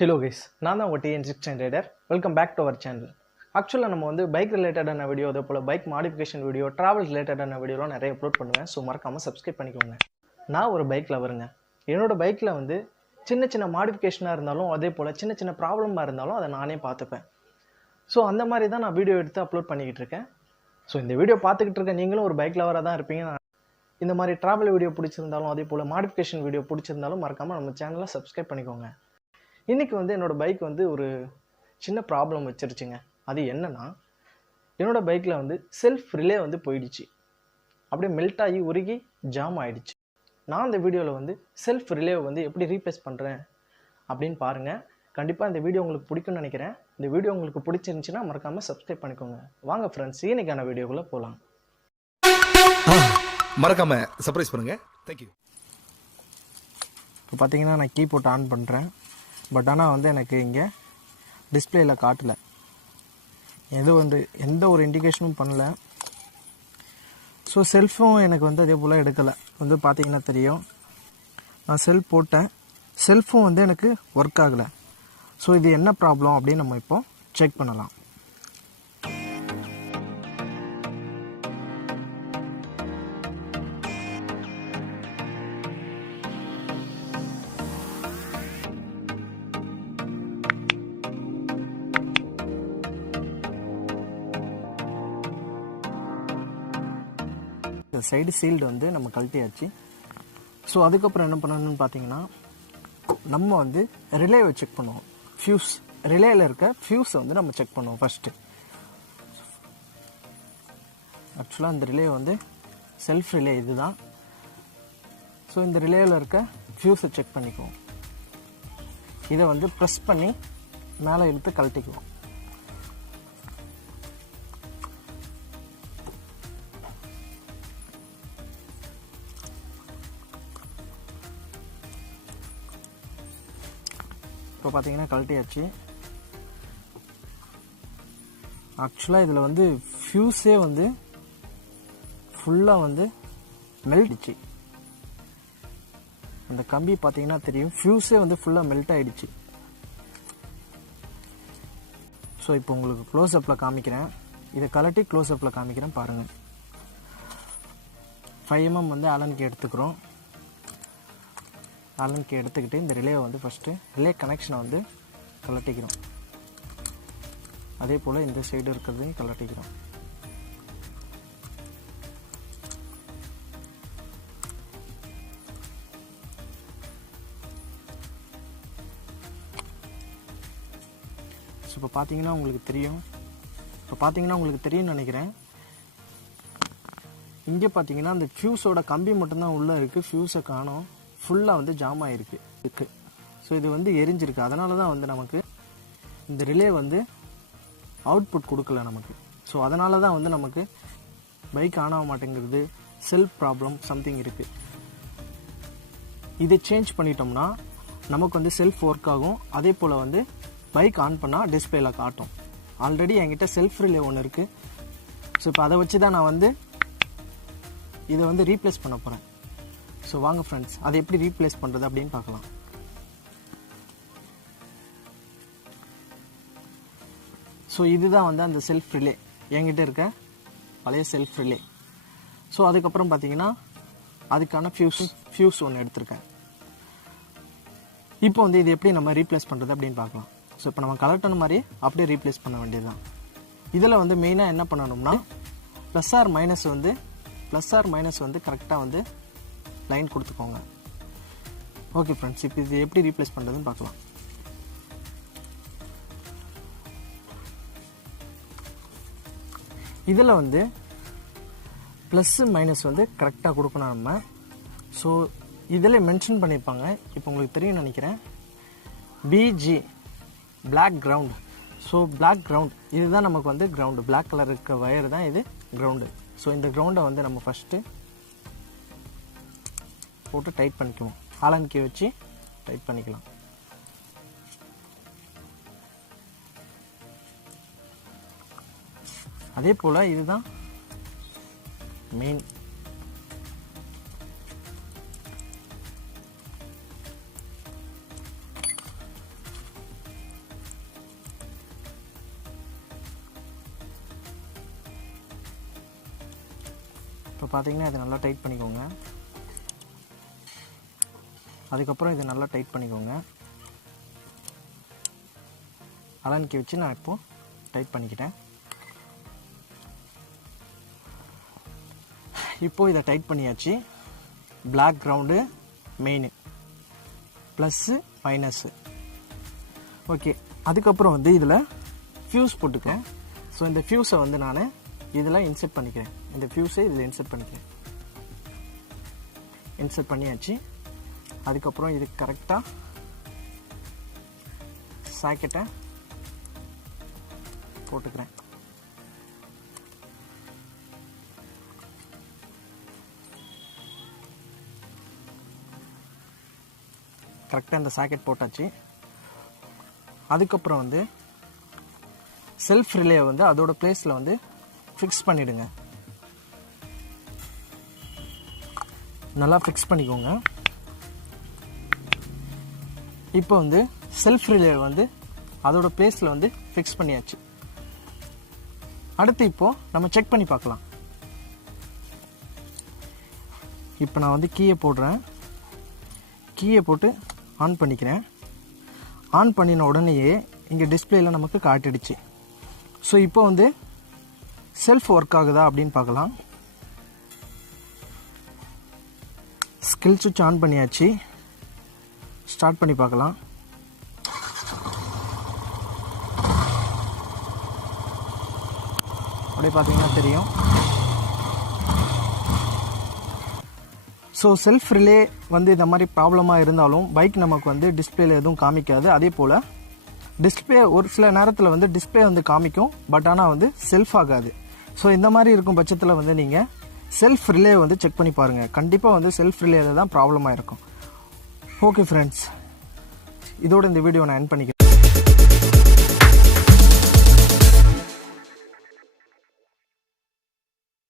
Hello guys, நான் தான் TN6 Rider. Welcome back to our channel. ஆக்சுவலாக நம்ம வந்து பைக் ரிலேட்டடான வீடியோ அதே போல் பைக் மாடிஃபிகேஷன் வீடியோ ட்ராவல் ரிலேட்டடான வீடியோலாம் நிறைய அப்லோட் பண்ணுவேன். ஸோ மறக்காமல் சப்ஸ்கிரைப் பண்ணிக்கோங்க. நான் ஒரு பைக் லவருங்க. என்னோடய பைக்கில் வந்து சின்ன சின்ன மாடிஃபிகேஷனாக இருந்தாலும் அதே போல் சின்ன சின்ன ப்ராப்ளமாக இருந்தாலும் அதை நானே பார்த்துப்பேன். ஸோ அந்த மாதிரி தான் நான் வீடியோ எடுத்து அப்லோட் பண்ணிக்கிட்டு இருக்கேன். ஸோ இந்த வீடியோ பார்த்துக்கிட்டு இருக்க நீங்களும் ஒரு பைக் லவராக தான் இருப்பீங்க. இந்த மாதிரி ட்ராவல் வீடியோ பிடிச்சிருந்தாலும் அதே போல் மாடிஃபிகேஷன் வீடியோ பிடிச்சிருந்தாலும் மறக்காமல் நம்ம சேனலை சப்ஸ்கிரைப் பண்ணிக்கோங்க. இன்றைக்கி வந்து என்னோடய பைக் வந்து ஒரு சின்ன ப்ராப்ளம் வச்சிருச்சுங்க. அது என்னென்னா, என்னோடய பைக்கில் வந்து செல்ஃப் ரிலே வந்து போயிடுச்சு. அப்படியே மெல்ட் ஆகி உருகி ஜாம் ஆகிடுச்சு. நான் இந்த வீடியோவில் வந்து செல்ஃப் ரிலேவை வந்து எப்படி ரீப்ளேஸ் பண்ணுறேன் அப்படின்னு பாருங்கள். கண்டிப்பாக இந்த வீடியோ உங்களுக்கு பிடிக்கும்னு நினைக்கிறேன். இந்த வீடியோ உங்களுக்கு பிடிச்சிருந்துச்சின்னா மறக்காமல் சப்ஸ்கிரைப் பண்ணிக்கோங்க. வாங்க ஃப்ரெண்ட்ஸ், இன்னைக்கான வீடியோக்குள்ளே போகலாம். மறக்காமல் சர்ப்ரைஸ் பண்ணுங்கள். தேங்க்யூ. இப்போ பார்த்தீங்கன்னா நான் கீபோர்ட் ஆன் பண்ணுறேன். பட் ஆனால் வந்து எனக்கு இங்கே டிஸ்பிளேயில் காட்டலை. எந்த ஒரு இண்டிகேஷனும் பண்ணல. ஸோ செல்ஃபும் எனக்கு வந்து அதே போல் எடுக்கலை. வந்து பார்த்தீங்கன்னா தெரியும், நான் செல்ஃப் போட்டேன், செல்ஃபும் வந்து எனக்கு ஒர்க் ஆகலை. ஸோ இது என்ன ப்ராப்ளம் அப்படின்னு நம்ம இப்போ செக் பண்ணலாம். சைடு சீல்டு வந்து நம்ம கழட்டியாச்சு. ஸோ அதுக்கப்புறம் என்ன பண்ணணும்னு பார்த்தீங்கன்னா, நம்ம வந்து ரிலேவை செக் பண்ணுவோம். ஃபியூஸ், ரிலேயில் இருக்க ஃபியூஸை வந்து நம்ம செக் பண்ணுவோம் ஃபஸ்ட்டு. ஆக்சுவலாக இந்த ரிலே வந்து செல்ஃப் ரிலே இது தான். ஸோ இந்த ரிலேயில் இருக்க ஃபியூஸை செக் பண்ணிக்குவோம். இதை வந்து ப்ரெஸ் பண்ணி மேலே இழுத்து கழட்டிக்குவோம். இப்போ பார்த்தீங்கன்னா கழட்டியாச்சு. ஆக்சுவலாக இதில் வந்து ஃபியூஸே வந்து ஃபுல்லாக வந்து மெல்ட்ச்சு. அந்த கம்பி பார்த்தீங்கன்னா தெரியும், ஃபியூஸே வந்து ஃபுல்லாக மெல்ட் ஆகிடுச்சு. ஸோ இப்போ உங்களுக்கு க்ளோஸ்அப்பில் காமிக்கிறேன். இதை கழட்டி க்ளோஸ்அப்பில் காமிக்கிறேன் பாருங்கள். 5 mm வந்து ஆலன் கீ எடுத்துக்கிறோம். ஆலன் கீ எடுத்துக்கிட்டு இந்த ரிலேவை வந்து ஃபஸ்ட்டு ரிலே கனெக்ஷனை வந்து கழட்டிக்கிறோம். அதே போல் இந்த சைடு இருக்கிறதையும் கழட்டிக்கிறோம். ஸோ இப்போ பார்த்தீங்கன்னா உங்களுக்கு தெரியும்னு நினைக்கிறேன். இங்கே பார்த்தீங்கன்னா அந்த ஃபியூஸோட கம்பி மட்டும்தான் உள்ளே இருக்குது, ஃபியூஸை காணோம். ஃபுல்லாக வந்து ஜாம் ஆகிருக்கு. ஸோ இது வந்து எரிஞ்சிருக்கு. அதனால தான் வந்து நமக்கு இந்த ரிலே வந்து அவுட்புட் கொடுக்கல நமக்கு. ஸோ அதனால தான் வந்து நமக்கு பைக் ஆன் ஆக மாட்டேங்கிறது, செல்ஃப் ப்ராப்ளம் சம்திங் இருக்குது. இதை சேஞ்ச் பண்ணிட்டோம்னா நமக்கு வந்து செல்ஃப் ஒர்க் ஆகும். அதே போல் வந்து பைக் ஆன் பண்ணால் டிஸ்பிளேல காட்டும். ஆல்ரெடி என்கிட்ட செல்ஃப் ரிலே ஒன்று இருக்குது. ஸோ இப்போ அதை வச்சு தான் நான் வந்து இதை வந்து ரீப்ளேஸ் பண்ண போகிறேன். ஸோ வாங்க ஃப்ரெண்ட்ஸ், அதை எப்படி ரீப்ளேஸ் பண்ணுறது அப்படின்னு பார்க்கலாம். ஸோ இதுதான் வந்து அந்த செல்ஃப் ரிலே, என்கிட்ட இருக்க பழைய செல்ஃப் ரிலே. ஸோ அதுக்கப்புறம் பார்த்தீங்கன்னா அதுக்கான ஃபியூஸ் ஒன்று எடுத்திருக்கேன். இப்போ வந்து இது எப்படி நம்ம ரீப்ளேஸ் பண்ணுறது அப்படின்னு பார்க்கலாம். ஸோ இப்போ நம்ம கலெக்டர் மாதிரி அப்படியே ரீப்ளேஸ் பண்ண வேண்டியது தான். இதில் வந்து மெயினாக என்ன பண்ணணும்னா, ப்ளஸ் ஆர் மைனஸ் வந்து கரெக்டாக வந்து லைன் கொடுத்துக்கோங்க. ஓகே ஃப்ரெண்ட்ஸ், இப்போ இது எப்படி ரீப்ளேஸ் பண்ணுறதுன்னு பார்க்கலாம். இதில் வந்து ப்ளஸ்ஸு மைனஸ் வந்து கரெக்டாக கொடுக்கணும் நம்ம. ஸோ இதில் மென்ஷன் பண்ணியிருப்பாங்க, இப்போ உங்களுக்கு தெரியும்னு நினைக்கிறேன். BG black ground. So black ground இதுதான் நமக்கு வந்து கிரவுண்டு. பிளாக் கலர் இருக்க வயர் தான் இது கிரவுண்டு. ஸோ இந்த கிரவுண்டை வந்து நம்ம ஃபஸ்ட்டு போட்டு டைட் பண்ணிக்குவோம். ஆலன் கீ வச்சு டைட் பண்ணிக்கலாம். அதே போல் இதுதான் மெயின். இப்போ பார்த்தீங்கன்னா இது நல்லா டைட் பண்ணிக்கோங்க. அதுக்கப்புறம் இது நல்லா டைட் பண்ணிக்கோங்க. அலன்கி வச்சு நான் இப்போது டைட் பண்ணிக்கிட்டேன். இப்போது இதை டைட் பண்ணியாச்சு. Black ground main plus minus. Okay, அதுக்கப்புறம் வந்து இதில் ஃபியூஸ் போட்டுக்கேன். ஸோ இந்த ஃபியூஸை வந்து நான் இதில் இன்செர்ட் பண்ணிக்கிறேன். இந்த ஃபியூஸை இதில் இன்செர்ட் பண்ணிக்கிறேன். இன்செர்ட் பண்ணியாச்சு. அதுக்கப்புறம் இது கரெக்டாக சாக்கெட்டை போட்டுக்கிறேன். கரெக்டாக இந்த சாக்கெட் போட்டாச்சு. அதுக்கப்புறம் வந்து செல்ஃப் ரிலே வந்து அதோட பிளேஸில் வந்து ஃபிக்ஸ் பண்ணிவிடுங்க. நல்லா ஃபிக்ஸ் பண்ணிக்கோங்க. இப்போ வந்து செல்ஃப் ரிலே வந்து அதோட பிளேஸில் வந்து ஃபிக்ஸ் பண்ணியாச்சு. அடுத்து இப்போது நம்ம செக் பண்ணி பார்க்கலாம். இப்போ நான் வந்து கீயை போடுறேன். கீயை போட்டு ஆன் பண்ணிக்கிறேன். ஆன் பண்ணின உடனேயே இங்கே டிஸ்பிளேயில் நமக்கு காட்டிடுச்சு. ஸோ இப்போ வந்து செல்ஃப் ஒர்க் ஆகுதா அப்படின்னு பார்க்கலாம். ஸ்கில் சுவிட்ச் ஆன் பண்ணியாச்சு. ஸ்டார்ட் பண்ணி பார்க்கலாம். அப்படியே பார்த்தீங்கன்னா தெரியும். ஸோ செல்ஃப் ரிலே வந்து இந்த மாதிரி ப்ராப்ளமாக இருந்தாலும் பைக் நமக்கு வந்து டிஸ்பிளேல எதுவும் காமிக்காது. அதே போல் டிஸ்பிளே ஒரு சில நேரத்தில் வந்து டிஸ்பிளே வந்து காமிக்கும், பட் ஆனால் வந்து செல்ஃப் ஆகாது. ஸோ இந்த மாதிரி இருக்கும் பட்சத்தில் வந்து நீங்கள் செல்ஃப் ரிலே வந்து செக் பண்ணி பாருங்கள். கண்டிப்பாக வந்து செல்ஃப் ரிலேல தான் ப்ராப்ளமாக இருக்கும். ஓகே ஃப்ரெண்ட்ஸ், இதோட இந்த வீடியோ நான் எண்ட் பண்ணிக்கிறேன்.